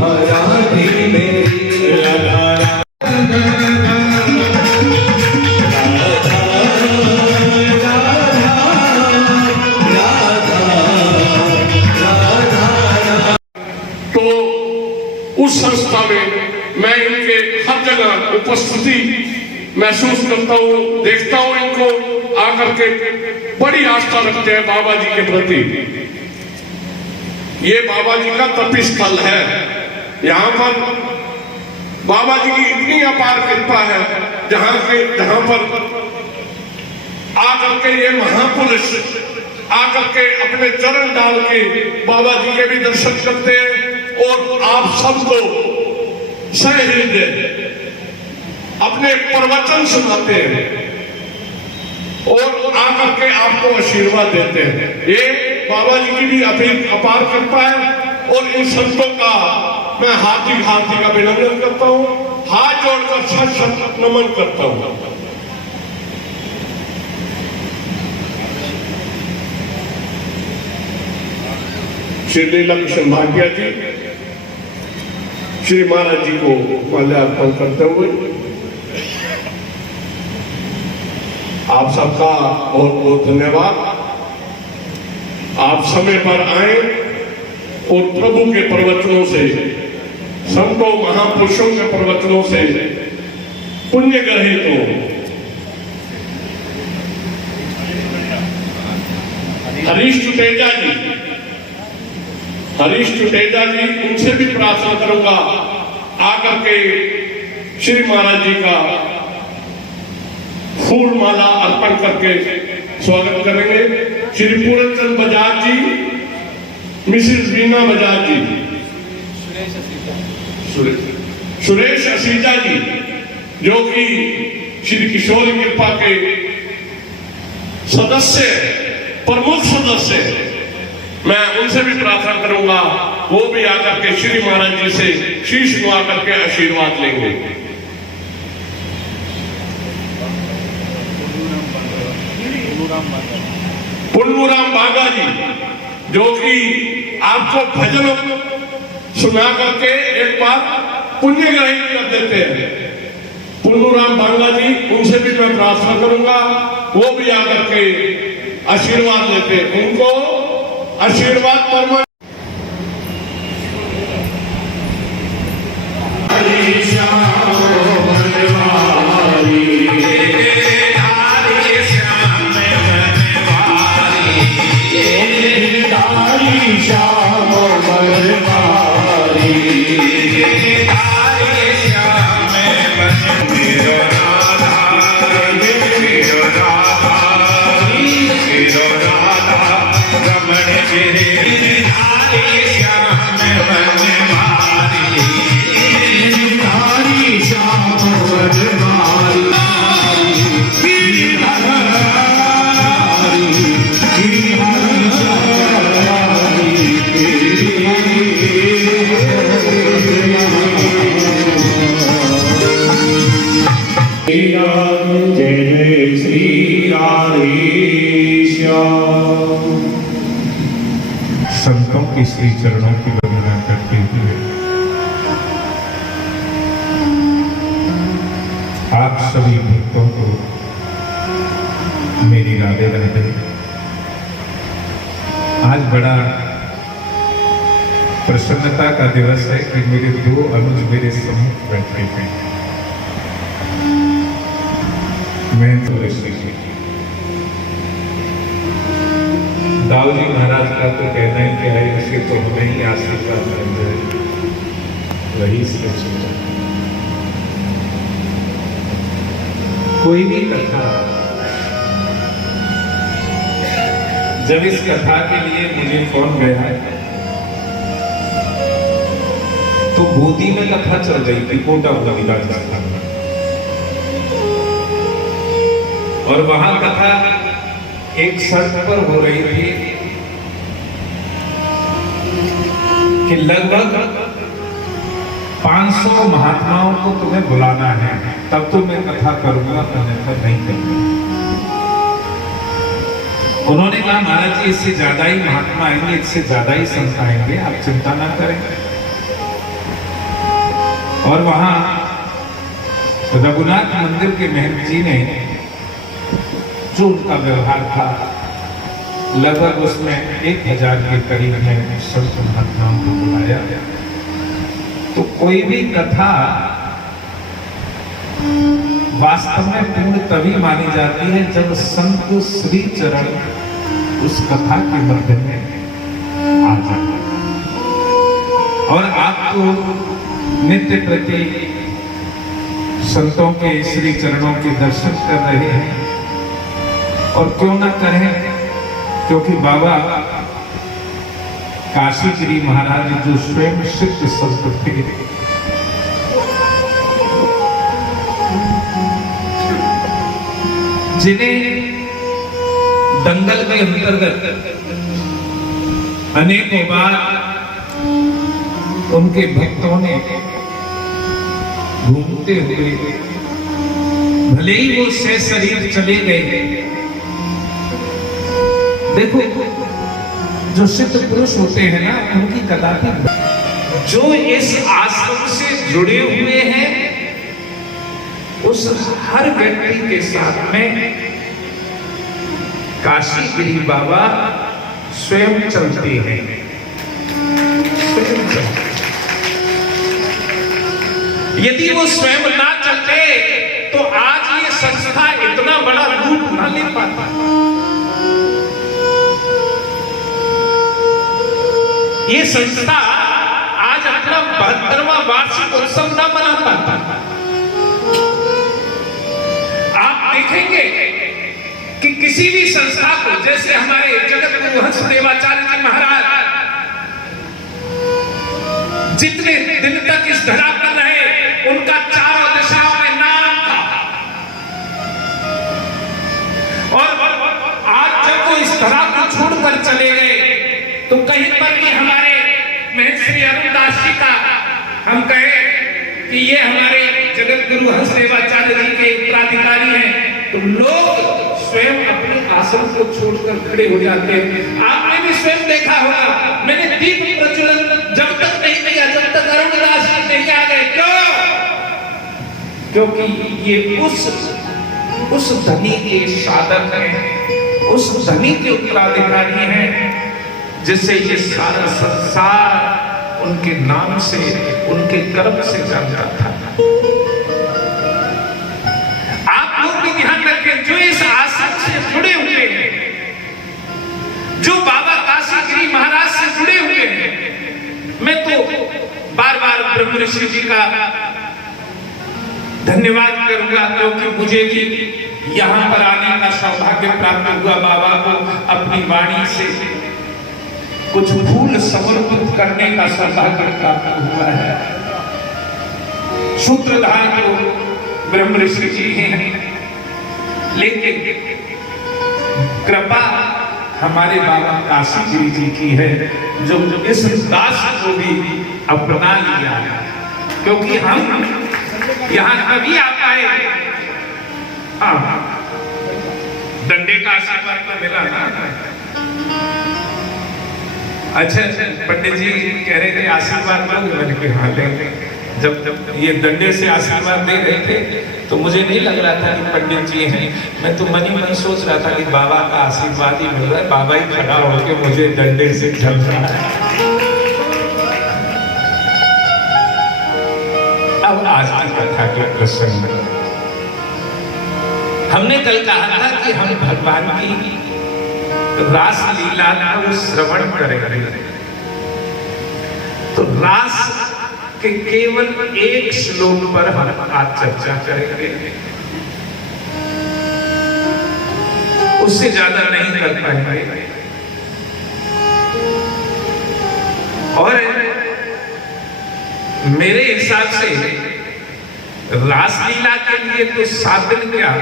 राधी मेरी राधा उस संस्था में मैं इनके हर जगह उपस्थिति महसूस करता हूँ, देखता हूँ इनको आकर के बड़ी आस्था रखते हैं बाबा जी के प्रति। ये बाबा जी का तपस्थल है। यहाँ पर बाबा जी की इतनी अपार कृपा है, जहाँ पर आकर के ये महापुरुष आकर के अपने चरण डाल के बाबा जी के भी दर्शन करते हैं और आप सबको सहृदय अपने प्रवचन सुनाते हैं और आकर के आपको आशीर्वाद देते हैं। ये बाबा जी की भी अपार कृपा है और इन संतों का मैं हार्दिक अभिनंदन करता हूँ, हाथ जोड़कर सत नमन करता हूँ। श्री लीला किशन भाटिया जी श्री महाराज जी को माल्यार्पण करते हुए आप सबका बहुत बहुत धन्यवाद। आप समय पर आए और प्रभु के प्रवचनों से, संतों महापुरुषों के प्रवचनों से पुण्य ग्रहित हो। हरीश टुटेजा जी, उनसे भी प्रार्थना करूंगा आकर के श्री महाराज जी का फूल माला अर्पण करके स्वागत करेंगे। श्री पूरनचंद बजाज जी, मिसेस वीना बजाज जी, सुरेश असीजा जी जो कि श्री किशोर कृपा के सदस्य, प्रमुख सदस्य, मैं उनसे भी प्रार्थना करूंगा वो भी आकर के श्री महाराज जी से शीश नुआ करके आशीर्वाद लेंगे। पुन्नूराम बागा जी जो कि आपको भजन सुना करके एक बार पुण्य ग्रहित कर देते हैं। पुन्नूराम बांगा जी, उनसे भी मैं प्रार्थना करूंगा वो भी आकर के आशीर्वाद लेते हैं। उनको आशीर्वाद परम संतों के श्री चरणों की वंदना करते हुए आप सभी भक्तों को मेरी राधे राधे। आज बड़ा प्रसन्नता का दिवस है कि मेरे दो अनुज मेरे सम्मुख बैठे हैं। मैं दाऊ जी महाराज का तो कहना ही क्या है, इसे तो हमें ही आशीर्वाद मिल जाए, वही सच है। कोई भी कथा, जब इस कथा के लिए मुझे फोन गया तो बूंदी में कथा चल रही थी, कोटा बूंदी का कथा, और वहां कथा एक शर्त पर हो रही थी कि लगभग 500 महात्माओं को तुम्हें बुलाना है, तब तो मैं कथा करूंगा, अन्यथा नहीं करूंगा। उन्होंने कहा महाराज जी इससे ज्यादा ही महात्मा आएंगे, इससे ज्यादा ही संत आएंगे, आप चिंता ना करें। और वहां रघुनाथ मंदिर के महंत जी ने जो उनका व्यवहार था, लगभग उसमें 1000 के करीब में संत महात्माओं को बुलाया। तो कोई भी कथा वास्तव में पूर्ण तभी मानी जाती है जब संत श्री चरण उस कथा के मध्य में आ जाता है। और आप तो नित्य प्रति संतों के श्री चरणों के दर्शन कर रहे हैं, और क्यों ना करें, क्योंकि बाबा काशी गिरी महाराज जो स्वयं सिद्ध संत थे, जिन्हें दंगल के अंतर्गत अनेकों बार उनके भक्तों ने घूमते हुए, भले ही वो से शरीर चले गए, देखो जो सिद्ध पुरुष होते हैं ना, उनकी कदापि जो इस आश्रम से जुड़े हुए हैं उस हर व्यक्ति के साथ में काशी गिरी बाबा स्वयं चलते हैं, स्वयं चलते। यदि वो स्वयं ना चलते तो आज ये संस्था इतना बड़ा रूप ना ले पाता। ये संस्था आज अपना 72वां वार्षिक उत्सव ना मना पाता। आप देखेंगे कि किसी भी संस्था को, जैसे हमारे जगत गुरु हंसदेवाचार्य जी महाराज जितने दिन तक इस धरा पर रहे, उनका चारों दिशाओं में नाम था, और आज जब वो इस धरा को छोड़कर चले गए तो कहीं पर भी हमारे महंत श्री अरुणदास जी का हम कहें कि ये हमारे जगत गुरु हंसदेवाचार्य जी के उत्तराधिकारी हैं, तो लोग स्वयं अपने आसन को छोड़कर खड़े हो जाते हैं। आपने भी स्वयं देखा होगा, मैंने दीप प्रज्वलन जब तक नहीं किया जब तक अरुणदास जी नहीं आ गए। क्यों? क्योंकि ये उस धनी के साधक हैं, उस धनी के उत्तराधिकारी हैं जिससे ये सारा संसार उनके नाम से, उनके कर्म से जानता था। आप लोग भी ध्यान रखें, जो इस आश्रम से जुड़े हुए हैं, जो बाबा काशी गिरी महाराज से जुड़े हुए हैं, मैं तो बार बार ब्रह्म ऋषि जी का धन्यवाद करूंगा, क्योंकि मुझे भी यहाँ पर आने का सौभाग्य प्राप्त हुआ। बाबा को अपनी वाणी से कुछ फूल समर्पित करने का सौभाग्य प्राप्त हुआ है। सूत्रधार तो ब्रह्म ऋषि जी हैं, लेकिन कृपा हमारे बाबा काशी गिरी जी की है, जो इस दास को भी अपना लिया है। क्योंकि हम यहाँ कभी आ पाए, डंडे का आशीर्वाद तो मिला ना। अच्छा, पंडित जी कह रहे थे आशीर्वाद मांगे, मैंने कहा हाँ लेंगे। जब ये डंडे से आशीर्वाद दे रहे थे तो मुझे नहीं लग रहा था कि पंडित जी हैं, मैं तो मन ही मन सोच रहा था कि बाबा का आशीर्वाद ही मिल रहा है, बाबा ही खड़ा होकर मुझे डंडे से चल रहा है। अब आज की कथा के प्रसंग में हमने कल कहा था कि हम भगवान की रास लीला को श्रवण करेंगे, तो रास के केवल एक श्लोक पर हम आज चर्चा करेंगे, उससे ज्यादा नहीं कर पाएंगे। और मेरे हिसाब से रासलीला के लिए तो 7 दिन क्या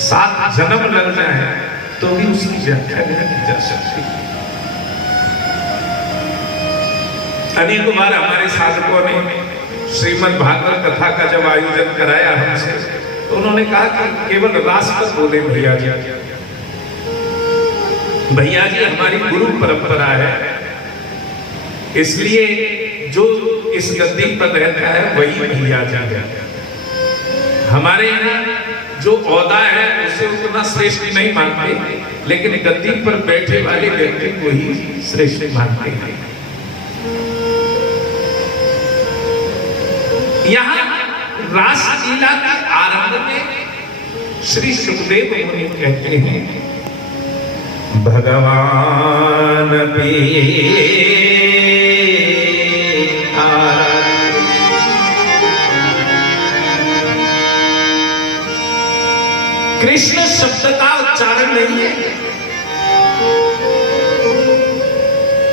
7 जन्म लग जाए तो भी उसकी व्याख्या नहीं की जा सकती। अनेक बार हमारे साधकों ने श्रीमद् भागवत कथा का जब आयोजन कराया हमसे, तो उन्होंने कहा कि केवल रास पर बोले भैया जी। भैया जी हमारी गुरु परंपरा है, इसलिए जो इस गद्दी पर रहता है वही भैया जाएगा। हमारे यहाँ जो औदा है उसे उतना श्रेष्ठ नहीं मानते, लेकिन गद्दी पर बैठे वाले व्यक्ति को ही श्रेष्ठ मानते हैं। यहाँ रासलीला के आरंभ में श्री सुखदेव मुनि कहते हैं, भगवान पे कृष्ण शब्द का उच्चारण नहीं है।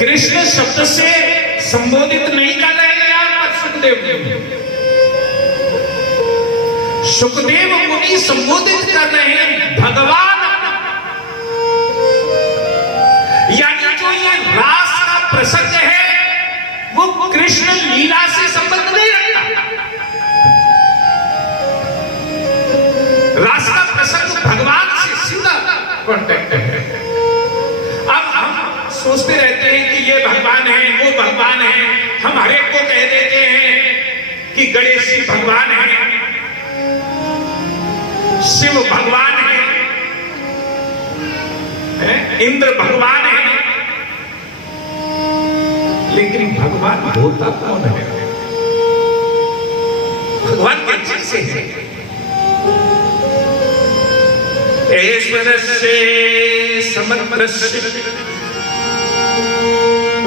कृष्ण शब्द से संबोधित नहीं कर रहे हैं यहाँ पर सुखदेव मुनि संबोधित कर रहे हैं भगवान। यानी जो ये रास का प्रसंग है वो कृष्ण लीला से संबंध नहीं रखता। रास का प्रसंग भगवान से सीधा कॉन्टेक्ट है। अब हम सोचते रहते हैं कि ये भगवान है, वो भगवान है। हम हर एक को कह देते हैं कि गणेश जी भगवान है, शिव भगवान है, इंद्र भगवान है। लेकिन भगवान होता कौन है? भगवान किस से है? ऐश्वर्यस्य समग्रस्य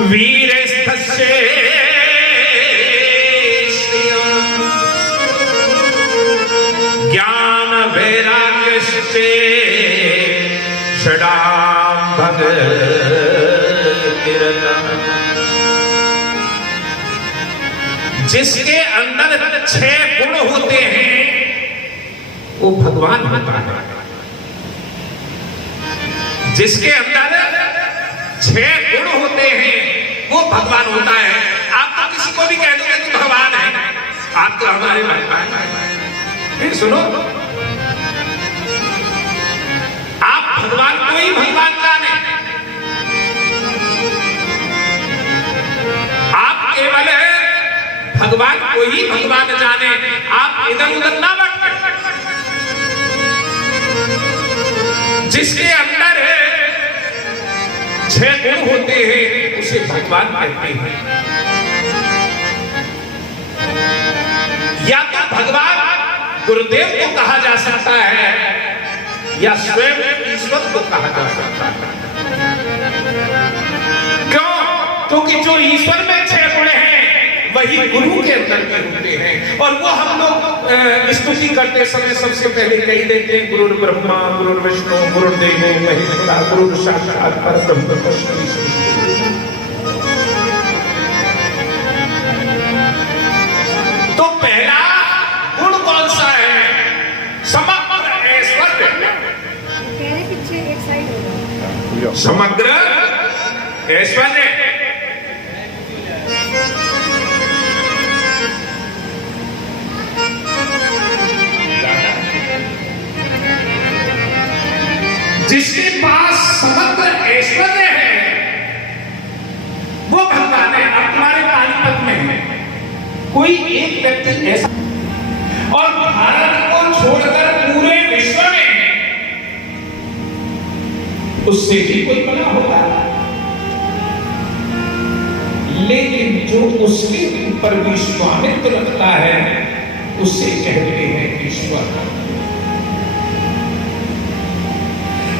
वीरस्थस्य ज्ञान वैराग्यस्य षडांभग जिसके अंदर 6 गुण होते हैं वो भगवान होता है। जिसके अंदर 6 गुण होते हैं वो भगवान होता है। आप तो किसी को भी कह दोगे कि भगवान है, आप तो हमारे भगवान हैं। फिर सुनो, आप भगवान को ही भगवान जाने, आप केवल भगवान को ही भगवान जाने, आप इधर उधर ना भटके। जिसके अंदर 6 गुण होते हैं उसे भगवान कहते हैं। या तो भगवान गुरुदेव को कहा जा सकता है या स्वयं ईश्वर को कहा जा सकता है। क्यों? क्योंकि जो ईश्वर में 6 गुण हैं वही गुरु के अंदर के होते हैं। और वो हम लोग स्तुति करते समय सबसे पहले कही देते हैं, गुरु ब्रह्मा गुरु विष्णु गुरुदेवो महेश्वरा गुरु साक्षात परब्रह्म तस्मै श्री। तो पहला गुण कौन सा है? समग्र ऐश्वर्य। समग्र ऐश्वर्य। जिसके पास समग्र ऐश्वर्य है वो भगवान है। अब तुम्हारे पानीपत में है कोई एक व्यक्ति ऐसा, और भारत को छोड़कर पूरे विश्व में उससे भी कोई बड़ा होगा, लेकिन जो उसके ऊपर विश्वामित्र रखता है उसे कहते हैं ईश्वर।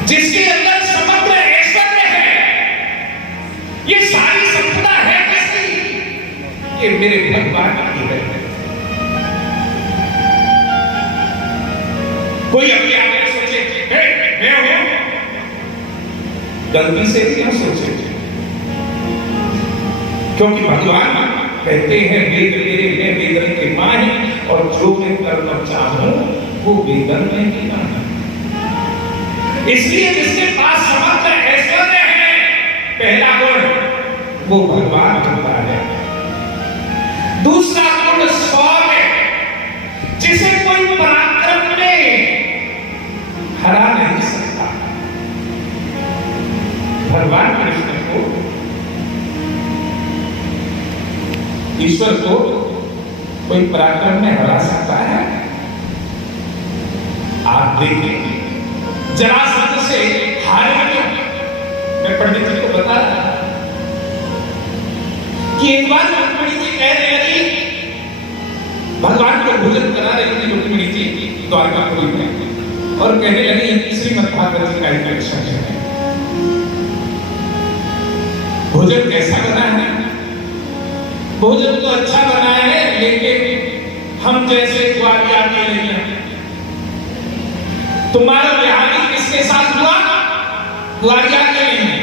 जिसके अंदर समग्र ऐश्वर्य है, ये सारी संपदा है किसकी? ये मेरे भगवान की है। कोई अपने आप में सोचे मैं हूं, गलती से भी ना सोचे, क्योंकि भगवान कहते हैं वेद मेरे हैं वेदन के माही, और जो मैं करना चाहूं वो वेदन में ही ना है। इसलिए जिसके पास समग्र ऐश्वर्य है, पहला गुण वो भगवान होता है। दूसरा गुण शौर्य, जिसे कोई पराक्रम में हरा नहीं सकता। भगवान कृष्ण को ईश्वर को कोई पराक्रम में हरा सकता है? आप देखिए जरासंध से हारे क्यों? मैं पंडित जी को बता रहा था कि एक बार रुक्मिणी जी कहने लगी, भगवान को भोजन करा रही थी रुक्मिणी जी द्वारकापुरी में, और कहने लगी श्रीमद्भागवत जी का एक लक्षण है, भोजन कैसा बना है? भोजन तो अच्छा बना है, लेकिन हम जैसे ग्वालिया के नहीं हैं। तुम्हारा ब्याह किसके साथ हुआ? ग्वालिया के नहीं है।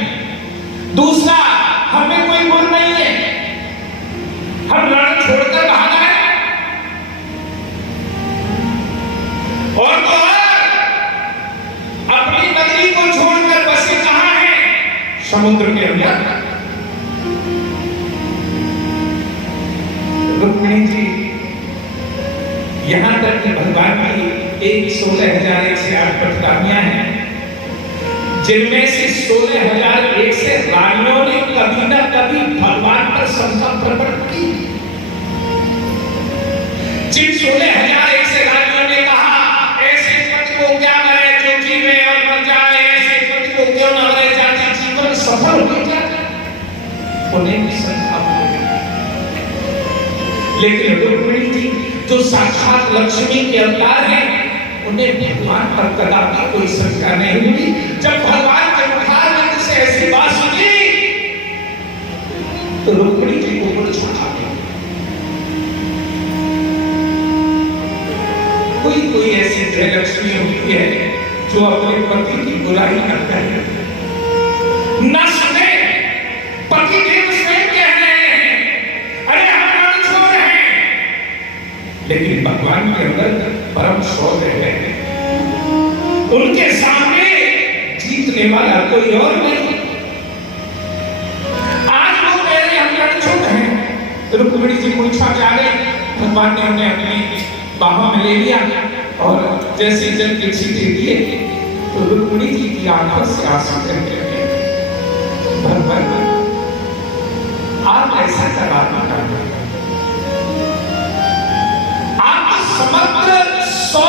दूसरा, हमें कोई गुण नहीं है, हम रण छोड़कर भागा है। और तो अपनी नगरी को छोड़कर बसे कहां है? समुद्र के अंदर। रुक्मिणी जी यहां तक कि भगवान की 16,108 पटरानियां हैं, जिनमें से 16,001 से रानियों ने कभी ना कभी भगवान पर शंका प्रकट की। जिन 16,001 से रानियों ने कहा ऐसे पति को क्या मरे जो जीवे और मर जाए, ऐसे पति को क्यों न मरे जाते जीवन सफल हो जाए, उन्हें भी शंका हो गई। लेकिन रुक्मिणी जी जो साक्षात लक्ष्मी के अवतार हैं, उन्हें भगवान पर कदापि कोई शंका नहीं हुई। जब भगवान के मुखारविंद से ऐसी बात सुनी तो रुक्मिणी जी को मुरझा गया। कोई ऐसी लक्ष्मी होती है जो अपने पति की बुराई करता है, न सुने, पति देव स्वयं कह रहे हैं अरे हम रण छोड़ रहे हैं, लेकिन भगवान के अंदर परम शौर्य है, उनके सामने जीतने वाला कोई और नहीं। आज वो कह रहे हम रण छोड़ रहे हैं, रुक्मिणी जी मूर्छा में आ गई। भगवान ने उन्हें अपनी बाहों में ले लिया और जैसे जल के छींटे दिए तो रुक्मिणी जी की आंखों से आंसू बहने लगे। भगवान आप ऐसा कराना चाहिए, आप समग्र 100